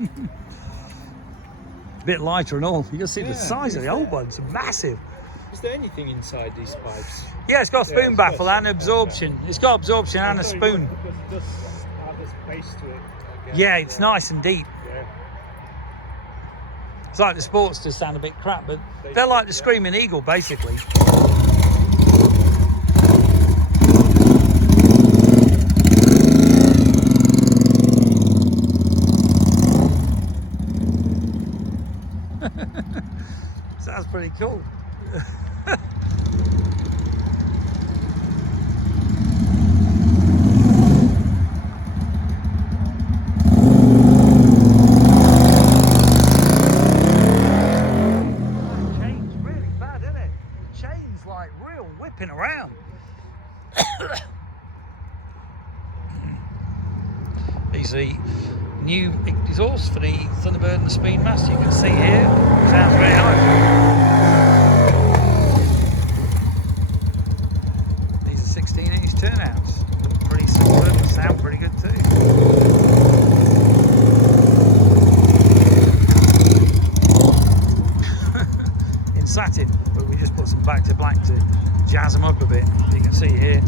A bit lighter and all. You can see the size of the old ones, massive. Is there anything inside these pipes? Yeah, it's got a spoon baffle and absorption. It's got absorption and a spoon. Because it does have a space to it. I guess. Yeah, it's nice and deep. Yeah. It's like the Sportsters sound a bit crap, but they're like the Screaming Eagle, basically. Sounds pretty cool. Chain's really bad, isn't it? The chain's like real whipping around. These are the new exhausts for the Thunderbird and the Speedmaster. You can see here, sounds very nice. These are 16-inch turnouts. Look pretty superb, sound pretty good too. In satin, but we just put some back to black to jazz them up a bit. You can see here.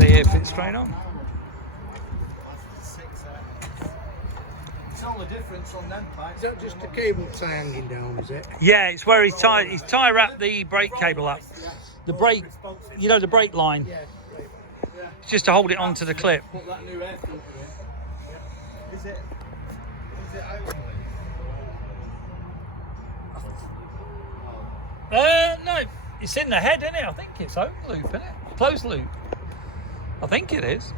Here fits straight on. It's all the difference on them pipes. Is that just a cable tie hanging down, is it? Yeah, it's where he's tie wrapped the brake cable up. The brake, you know, the brake line. Yeah, right. Yeah. It's just to hold it onto the clip. Put that new air filter in. Yeah. Is it out? No, it's in the head, isn't it? I think it's open loop, isn't it? Closed loop. I think it is.